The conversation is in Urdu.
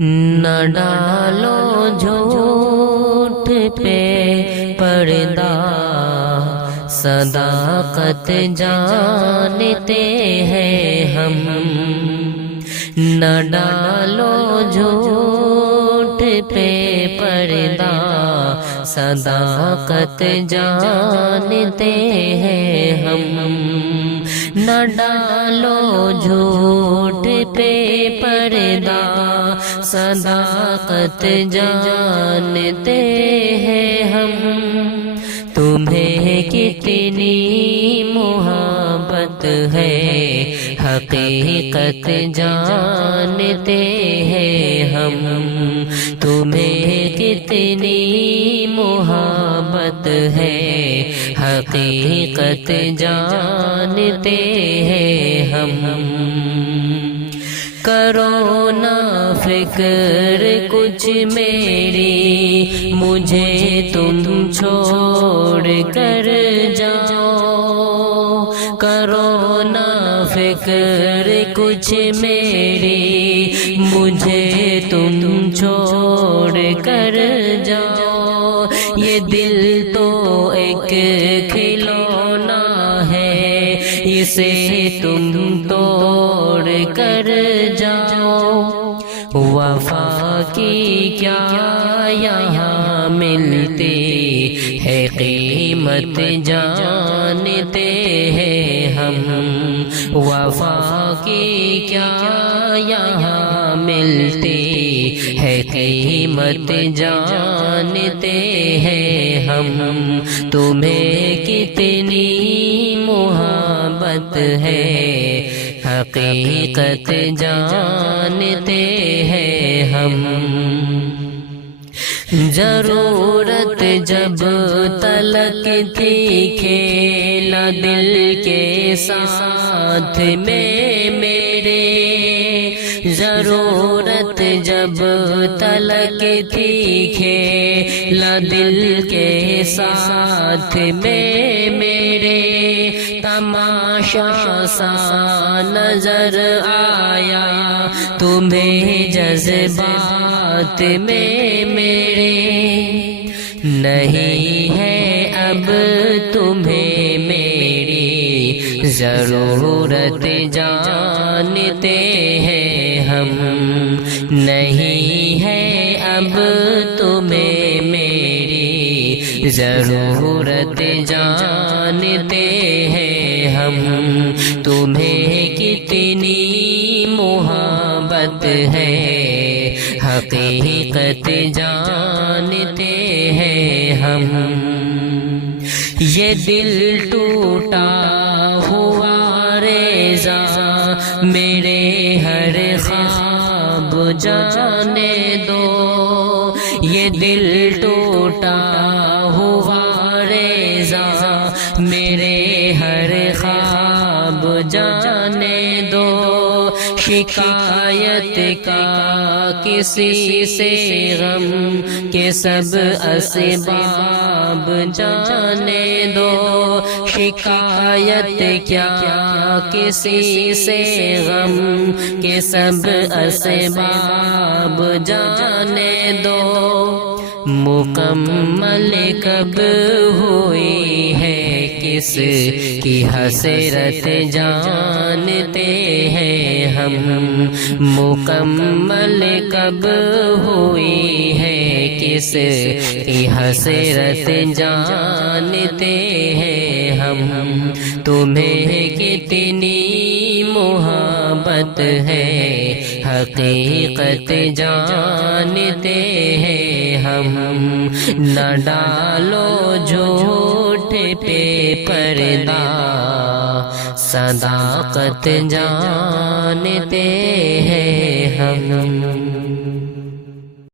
نہ ڈالو جھوٹ پہ پردہ، صداقت جانتے ہیں ہم۔ نہ ڈالو جھوٹ پہ پردہ، صداقت جانتے ہیں ہم۔ نہ ڈالو جھوٹ پہ پردہ، صداقت جانتے ہیں ہم۔ تمہیں کتنی محبت ہے، حقیقت جانتے ہیں ہم۔ تمہیں کتنی محبت ہے، حقیقت جانتے ہیں ہم۔ کرو نہ فکر کچھ میری، مجھے تم چھوڑ کر جاؤ۔ کرو نہ فکر کچھ میری، مجھے تم چھوڑ کر جاؤ۔ یہ دل تو ایک کھلونا ہے، اسے تم توڑ کر جاؤ۔ وفا کی کیا یہاں ملتی ہے قیمت جانتے ہیں ہم۔ وفا کی کیا یہاں ملتی ہے قیمت جانتے ہیں ہم۔ تمہیں کتنی محبت ہے، حقیقت جانتے ہیں ہم۔ ضرورت جب تلک تھی، کھیلا دل کے ساتھ میں میرے۔ ضرورت جب تلک تھی، کھیلا دل کے ساتھ میں میرے۔ تماشا سا نظر آیا تمہیں جذبات میں میرے۔ نہیں ہے اب تمہیں میری ضرورت جانتے ہیں ہم۔ نہیں ہے اب تمہیں میری ضرورت جانتے ہیں ہم۔ تمہیں کتنی محبت ہے، حقیقت جانتے ہیں ہم۔ یہ دل ٹوٹا ہوا ریزہ میرے ہر خواب جانے دو۔ یہ دل ٹوٹا ہوا ریزہ میرے ہر خواب جانے دو۔ شکایت کا کسی سے غم کے سب اسباب جانے دو۔ شکایت کیا کسی سے غم کے سب اسباب جانے دو۔ مکمل کب ہوئی ہے کس کی حسرت جانتے ہیں ہم۔ مکمل کب ہوئی ہے کس کی حسرت جانتے ہیں ہم۔ تمہیں کتنی محبت ہے، حقیقت جانتے ہیں ہم۔ نہ ڈالو جھوٹ پہ پردہ، صداقت جانتے ہیں ہم۔